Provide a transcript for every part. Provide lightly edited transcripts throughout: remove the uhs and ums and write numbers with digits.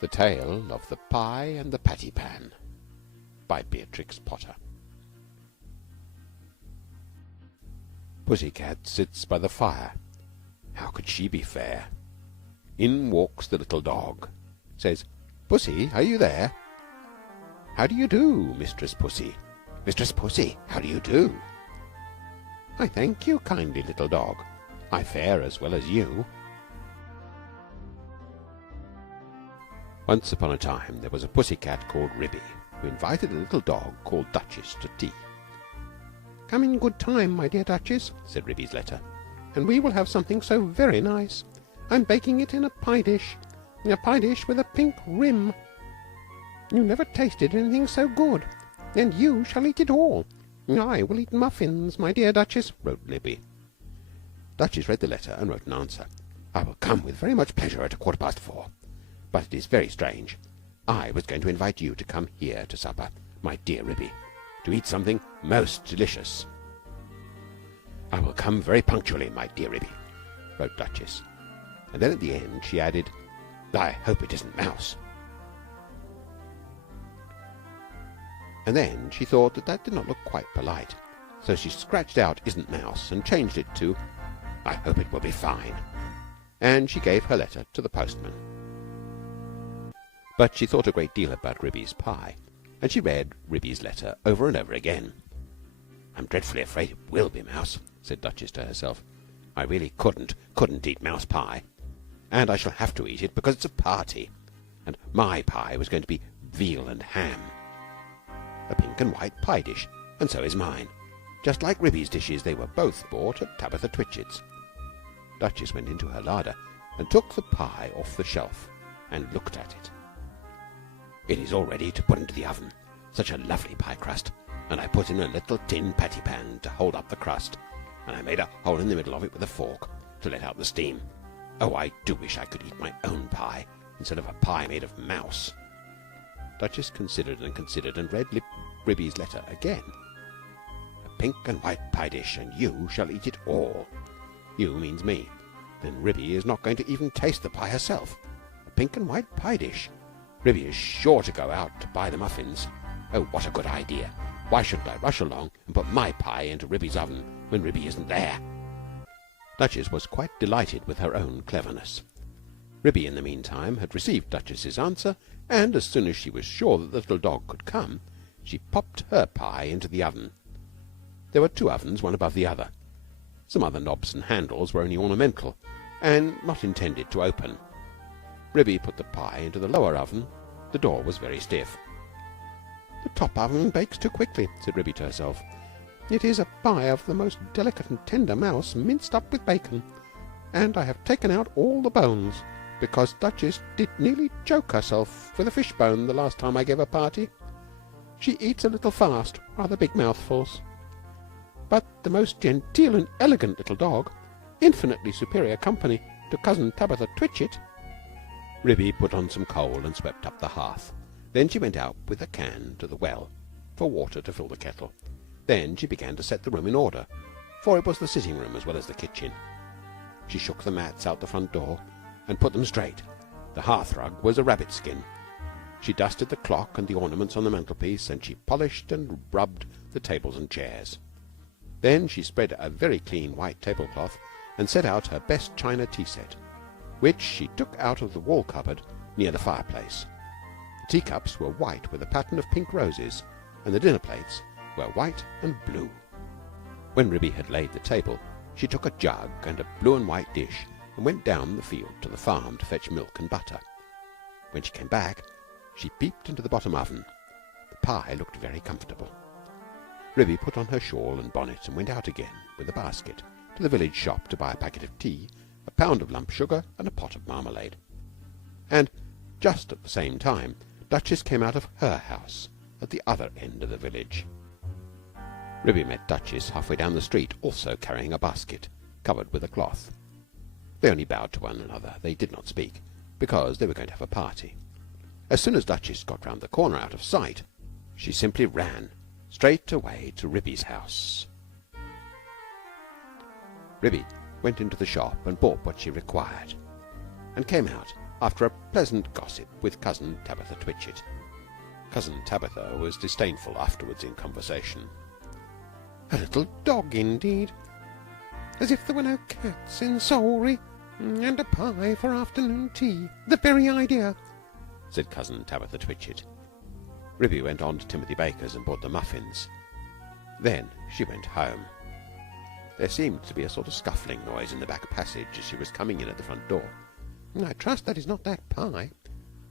The Tale of the Pie and the Patty Pan by Beatrix Potter. Pussy-cat sits by the fire. How could she be fair? In walks the little dog. Says, "Pussy, are you there?" "How do you do, Mistress Pussy?" "Mistress Pussy, how do you do?" "I thank you, kindly little dog. I fare as well as you." Once upon a time there was a pussy-cat called Ribby, who invited a little dog called Duchess to tea. "Come in good time, my dear Duchess," said Ribby's letter, "and we will have something so very nice. I'm baking it in a pie dish with a pink rim. You never tasted anything so good, and you shall eat it all. I will eat muffins, my dear Duchess," wrote Ribby. Duchess read the letter and wrote an answer. "I will come with very much pleasure at 4:15. But it is very strange. I was going to invite you to come here to supper, my dear Ribby, to eat something most delicious." "I will come very punctually, my dear Ribby," wrote Duchess. And then at the end she added, "I hope it isn't mouse." And then she thought that did not look quite polite, so she scratched out "isn't mouse" and changed it to "I hope it will be fine." And she gave her letter to the postman. But she thought a great deal about Ribby's pie, and she read Ribby's letter over and over again. "I'm dreadfully afraid it will be mouse," said Duchess to herself. "I really couldn't eat mouse pie, and I shall have to eat it because it's a party, and my pie was going to be veal and ham. A pink and white pie dish, and so is mine. Just like Ribby's dishes, they were both bought at Tabitha Twitchit's." Duchess went into her larder and took the pie off the shelf and looked at it. "It is all ready to put into the oven. Such a lovely pie crust, and I put in a little tin patty pan to hold up the crust, and I made a hole in the middle of it with a fork to let out the steam. Oh, I do wish I could eat my own pie instead of a pie made of mouse." Duchess considered and read Ribby's letter again. "A pink and white pie dish, and you shall eat it all." You means me. Then Ribby is not going to even taste the pie herself. A pink and white pie dish. Ribby is sure to go out to buy the muffins. Oh, what a good idea. Why shouldn't I rush along and put my pie into Ribby's oven when Ribby isn't there? Duchess was quite delighted with her own cleverness. Ribby, in the meantime, had received Duchess's answer, and as soon as she was sure that the little dog could come, she popped her pie into the oven. There were two ovens, one above the other. Some other knobs and handles were only ornamental, and not intended to open. Ribby put the pie into the lower oven. The door was very stiff. "The top oven bakes too quickly," said Ribby to herself. "It is a pie of the most delicate and tender mouse, minced up with bacon, and I have taken out all the bones, because Duchess did nearly choke herself with a fish bone the last time I gave a party. She eats a little fast, rather big mouthfuls. But the most genteel and elegant little dog, infinitely superior company to Cousin Tabitha Twitchit." Ribby put on some coal and swept up the hearth. Then she went out with a can to the well for water to fill the kettle. Then she began to set the room in order, for it was the sitting room as well as the kitchen. She shook the mats out the front door and put them straight. The hearth rug was a rabbit skin. She dusted the clock and the ornaments on the mantelpiece, and she polished and rubbed the tables and chairs. Then she spread a very clean white tablecloth and set out her best china tea set, which she took out of the wall cupboard near the fireplace. The teacups were white with a pattern of pink roses, and the dinner plates were white and blue. When Ribby had laid the table, she took a jug and a blue and white dish and went down the field to the farm to fetch milk and butter. When she came back, she peeped into the bottom oven. The pie looked very comfortable. Ribby put on her shawl and bonnet and went out again with a basket to the village shop to buy a packet of tea, a pound of lump sugar, and a pot of marmalade. And just at the same time, Duchess came out of her house at the other end of the village. Ribby met Duchess halfway down the street, also carrying a basket covered with a cloth. They only bowed to one another. They did not speak, because they were going to have a party. As soon as Duchess got round the corner out of sight, she simply ran straight away to Ribby's house. Ribby went into the shop and bought what she required, and came out after a pleasant gossip with Cousin Tabitha Twitchit. Cousin Tabitha was disdainful afterwards in conversation. A little dog, indeed. As if there were no cats in Salisbury, and a pie for afternoon tea. The very idea, said Cousin Tabitha Twitchit. Ribby went on to Timothy Baker's and bought the muffins. Then she went home. There seemed to be a sort of scuffling noise in the back passage as she was coming in at the front door. I trust that is not that pie.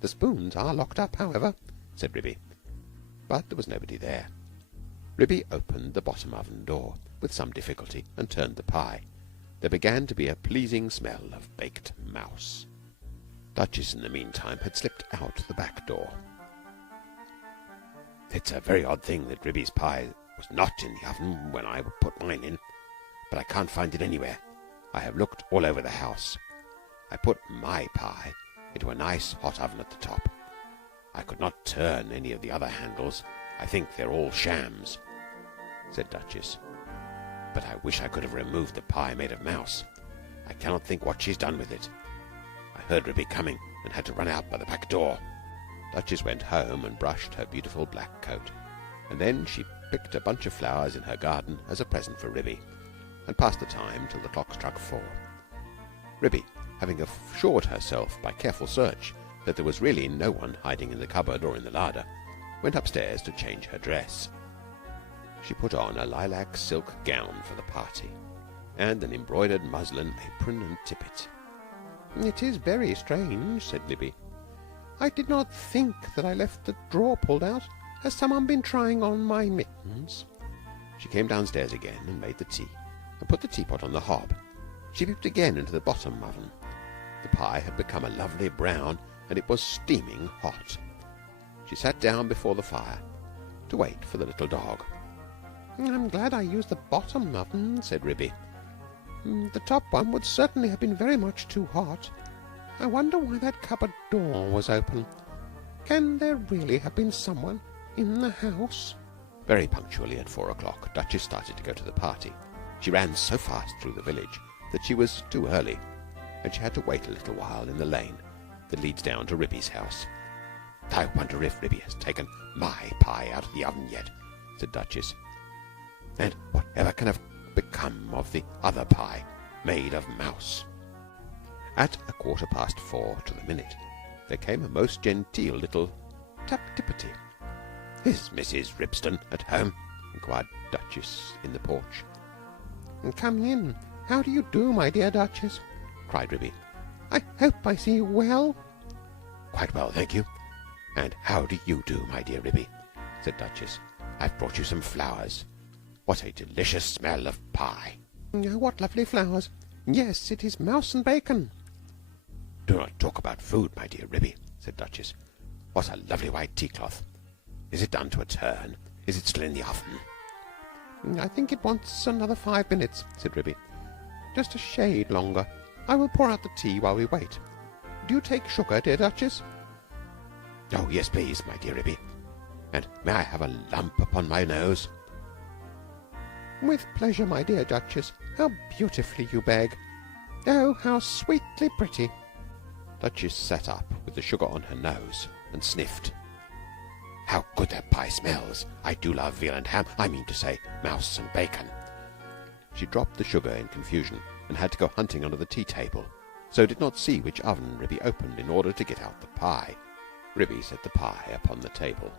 The spoons are locked up, however, said Ribby. But there was nobody there. Ribby opened the bottom oven door with some difficulty and turned the pie. There began to be a pleasing smell of baked mouse. Duchess, in the meantime, had slipped out the back door. It's a very odd thing that Ribby's pie was not in the oven when I put mine in, but I can't find it anywhere. I have looked all over the house. I put my pie into a nice hot oven at the top. I could not turn any of the other handles. I think they're all shams, said Duchess. But I wish I could have removed the pie made of mouse. I cannot think what she's done with it. I heard Ribby coming and had to run out by the back door. Duchess went home and brushed her beautiful black coat, and then she picked a bunch of flowers in her garden as a present for Ribby, and passed the time till the clock struck 4. Ribby, having assured herself by careful search that there was really no one hiding in the cupboard or in the larder, went upstairs to change her dress. She put on a lilac silk gown for the party, and an embroidered muslin apron and tippet. It is very strange, said Libby. I did not think that I left the drawer pulled out. Has someone been trying on my mittens? She came downstairs again and made the tea, and put the teapot on the hob. She peeped again into the bottom oven. The pie had become a lovely brown, and it was steaming hot. She sat down before the fire to wait for the little dog. I'm glad I used the bottom oven, said Ribby. The top one would certainly have been very much too hot. I wonder why that cupboard door was open. Can there really have been someone in the house? Very punctually at 4 o'clock, Duchess started to go to the party. She ran so fast through the village that she was too early, and she had to wait a little while in the lane that leads down to Ribby's house. I wonder if Ribby has taken my pie out of the oven yet, said Duchess. And whatever can have become of the other pie made of mouse? At 4:15 to the minute, there came a most genteel little tap-tippity. Is Mrs. Ribston at home? Inquired Duchess in the porch. Come in. How do you do, my dear Duchess? Cried Ribby. I hope I see you well. Quite well, thank you. And how do you do, my dear Ribby? Said Duchess. I've brought you some flowers. What a delicious smell of pie. What lovely flowers. Yes, it is mouse and bacon. Do not talk about food, my dear Ribby, said Duchess. What a lovely white tea-cloth. Is it done to a turn? Is it still in the oven? I think it wants another 5 minutes, said Ribby. Just a shade longer. I will pour out the tea while we wait. Do you take sugar, dear Duchess? Oh, yes, please, my dear Ribby. And may I have a lump upon my nose? With pleasure, my dear Duchess. How beautifully you beg. Oh, how sweetly pretty. Duchess sat up with the sugar on her nose and sniffed. How good that pie smells. I do love veal and ham. I mean to say, mouse and bacon. She dropped the sugar in confusion and had to go hunting under the tea-table, so did not see which oven Ribby opened in order to get out the pie. Ribby set the pie upon the table.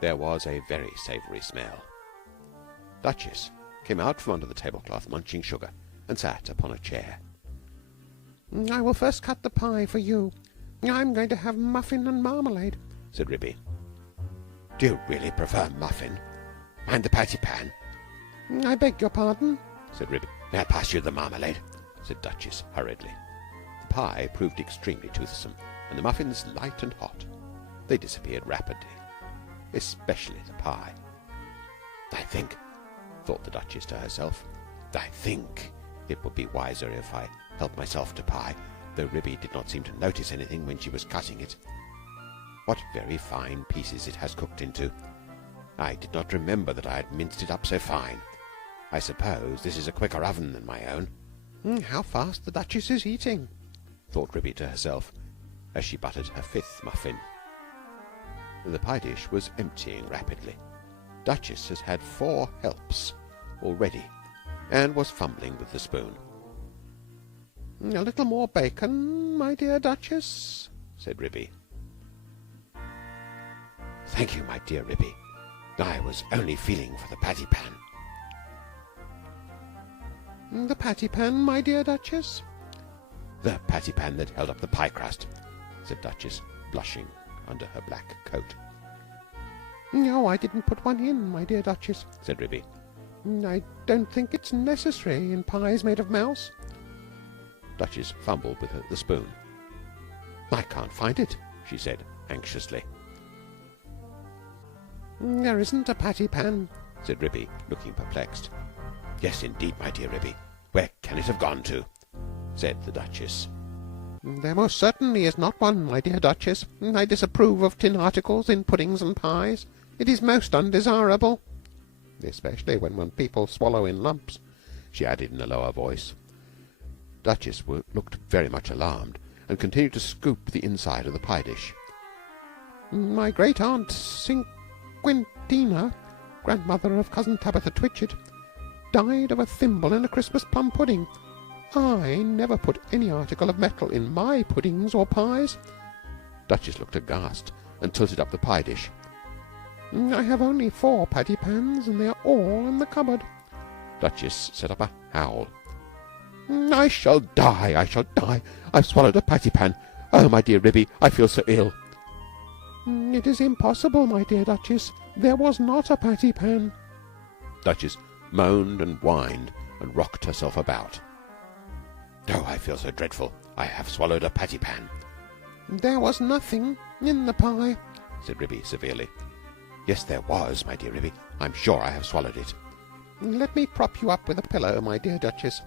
There was a very savoury smell. Duchess came out from under the tablecloth munching sugar and sat upon a chair. I will first cut the pie for you. I'm going to have muffin and marmalade, said Ribby. Do you really prefer muffin? And the patty pan? I beg your pardon, said Ribby. May I pass you the marmalade? Said Duchess hurriedly. The pie proved extremely toothsome, and the muffins light and hot. They disappeared rapidly, especially the pie. I think, thought the Duchess to herself, I think it would be wiser if I helped myself to pie, though Ribby did not seem to notice anything when she was cutting it. What very fine pieces it has cooked into. I did not remember that I had minced it up so fine. I suppose this is a quicker oven than my own. How fast the Duchess is eating, thought Ribby to herself, as she buttered her fifth muffin. The pie dish was emptying rapidly. Duchess had had 4 helps already and was fumbling with the spoon. "A little more bacon, my dear Duchess," said Ribby. "Thank you, my dear Ribby. I was only feeling for the patty pan." "The patty pan, my dear Duchess?" "The patty pan that held up the pie crust," said Duchess, blushing under her black coat. "No, I didn't put one in, my dear Duchess," said Ribby. "I don't think it's necessary in pies made of mouse." Duchess fumbled with the spoon. "I can't find it," she said anxiously. "There isn't a patty pan," said Ribby, looking perplexed. "Yes, indeed, my dear Ribby. Where can it have gone to?" said the Duchess. "There most certainly is not one, my dear Duchess. I disapprove of tin articles in puddings and pies. It is most undesirable. Especially when people swallow in lumps," she added in a lower voice. Duchess looked very much alarmed, and continued to scoop the inside of the pie dish. "My great aunt Quintina, grandmother of cousin Tabitha Twitchit, died of a thimble in a Christmas plum pudding. I never put any article of metal in my puddings or pies." Duchess looked aghast and tilted up the pie dish. "I have only 4 patty pans, and they are all in the cupboard." Duchess set up a howl. "I shall die! I shall die! I've swallowed a patty pan. Oh, my dear Ribby, I feel so ill." "It is impossible, my dear Duchess. There was not a patty pan." Duchess moaned and whined and rocked herself about. "Oh, I feel so dreadful. I have swallowed a patty pan." "There was nothing in the pie," said Ribby severely. "Yes, there was, my dear Ribby. I'm sure I have swallowed it." "Let me prop you up with a pillow, my dear Duchess.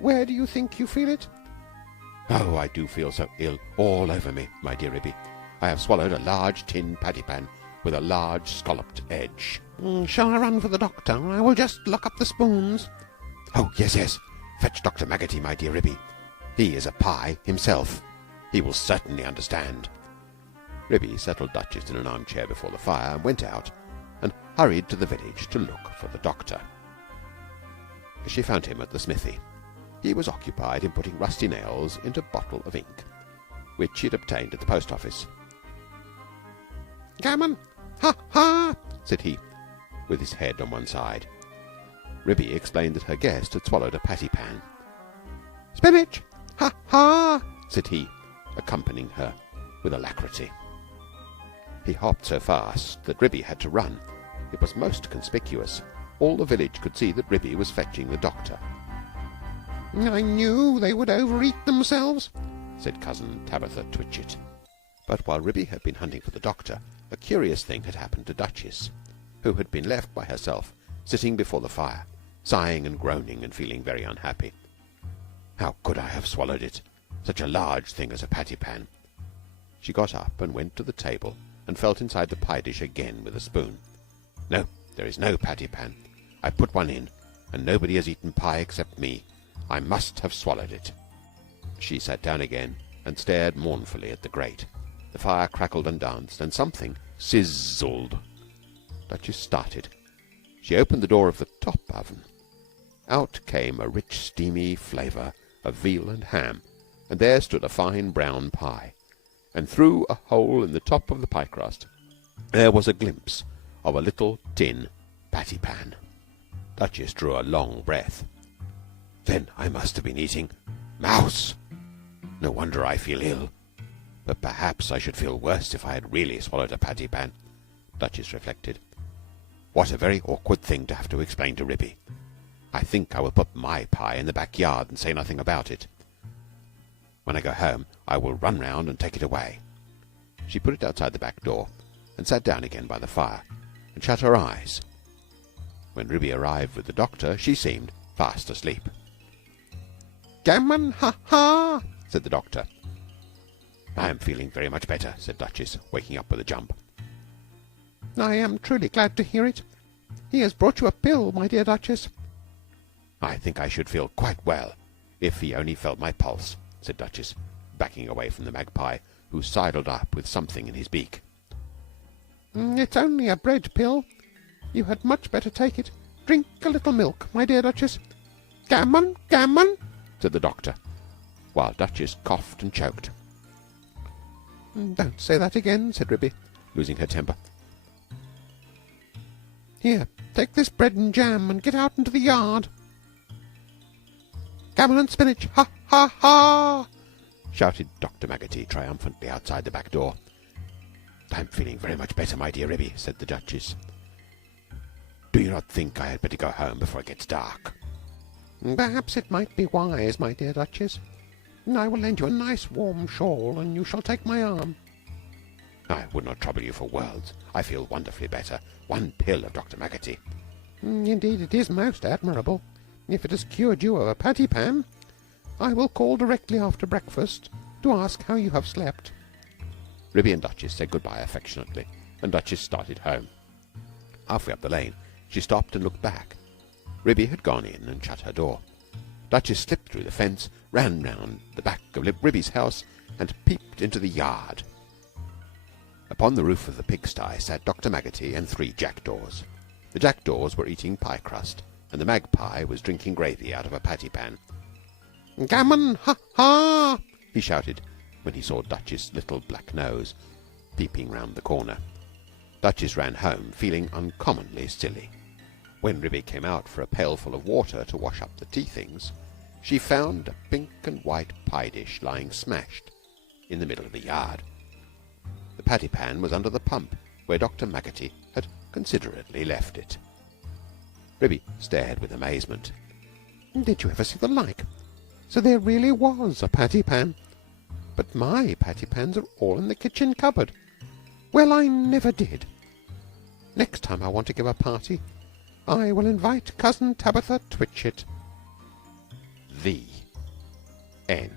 Where do you think you feel it?" "Oh, I do feel so ill all over me, my dear Ribby. I have swallowed a large tin patty pan with a large scalloped edge." "Shall I run for the doctor? I will just lock up the spoons." "Oh, yes, yes. Fetch Dr. Maggotty, my dear Ribby. He is a pie himself. He will certainly understand." Ribby settled Duchess in an armchair before the fire and went out and hurried to the village to look for the doctor. She found him at the smithy. He was occupied in putting rusty nails into a bottle of ink, which he had obtained at the post office. "Gammon! Ha ha!" said he, with his head on one side. Ribby explained that her guest had swallowed a patty pan. "Spinach! Ha ha!" said he, accompanying her with alacrity. He hopped so fast that Ribby had to run. It was most conspicuous. All the village could see that Ribby was fetching the doctor. "I knew they would overeat themselves," said cousin Tabitha Twitchit. But while Ribby had been hunting for the doctor, a curious thing had happened to Duchess, who had been left by herself, sitting before the fire, sighing and groaning and feeling very unhappy. How could I have swallowed it? Such a large thing as a patty pan. She got up and went to the table and felt inside the pie dish again with a spoon. No, there is no patty pan. I put one in, and nobody has eaten pie except me. I must have swallowed it. She sat down again and stared mournfully at the grate. The fire crackled and danced, and something sizzled. Duchess started. She opened the door of the top oven. Out came a rich, steamy flavour of veal and ham, and there stood a fine brown pie, and through a hole in the top of the pie crust there was a glimpse of a little tin patty pan. Duchess drew a long breath. Then I must have been eating mouse. No wonder I feel ill. But perhaps I should feel worse if I had really swallowed a patty pan. Duchess reflected. What a very awkward thing to have to explain to Ribby. I think I will put my pie in the backyard and say nothing about it. When I go home, I will run round and take it away. She put it outside the back door and sat down again by the fire and shut her eyes. When Ribby arrived with the doctor, she seemed fast asleep. "Gammon, ha ha!" said the doctor. I am feeling very much better, said Duchess, waking up with a jump. "I am truly glad to hear it. He has brought you a pill, my dear Duchess." I think I should feel quite well if he only felt my pulse, said Duchess, backing away from the magpie, who sidled up with something in his beak. It's only a bread pill. You had much better take it. Drink a little milk, my dear Duchess. Gammon, gammon, said the doctor, while Duchess coughed and choked. Don't say that again, said Ribby, losing her temper. Here, take this bread and jam and get out into the yard. Gammon and spinach, ha, ha, ha, shouted Dr. Maggotty triumphantly outside the back door. I'm feeling very much better, my dear Ribby, said the Duchess. Do you not think I had better go home before it gets dark? Perhaps it might be wise, my dear Duchess. I will lend you a nice warm shawl, and you shall take my arm. I would not trouble you for worlds. I feel wonderfully better. One pill of Dr. Maggotty. Indeed, it is most admirable. If it has cured you of a patty pan, I will call directly after breakfast to ask how you have slept. Ribby and Duchess said good-bye affectionately, and Duchess started home. Halfway up the lane, she stopped and looked back. Ribby had gone in and shut her door. Duchess slipped through the fence, ran round the back of Ribby's house, and peeped into the yard. Upon the roof of the pigsty sat Dr. Maggotty and 3 jackdaws. The jackdaws were eating pie crust, and the magpie was drinking gravy out of a patty pan. Gammon, ha, ha, he shouted when he saw Duchess' little black nose peeping round the corner. Duchess ran home, feeling uncommonly silly. When Ribby came out for a pailful of water to wash up the tea things, she found a pink and white pie dish lying smashed in the middle of the yard. The patty pan was under the pump, where Dr. Maggotty had considerately left it. Ribby stared with amazement. Did you ever see the like? So there really was a patty pan. But my patty pans are all in the kitchen cupboard. Well, I never did. Next time I want to give a party, I will invite Cousin Tabitha Twitchit. The end.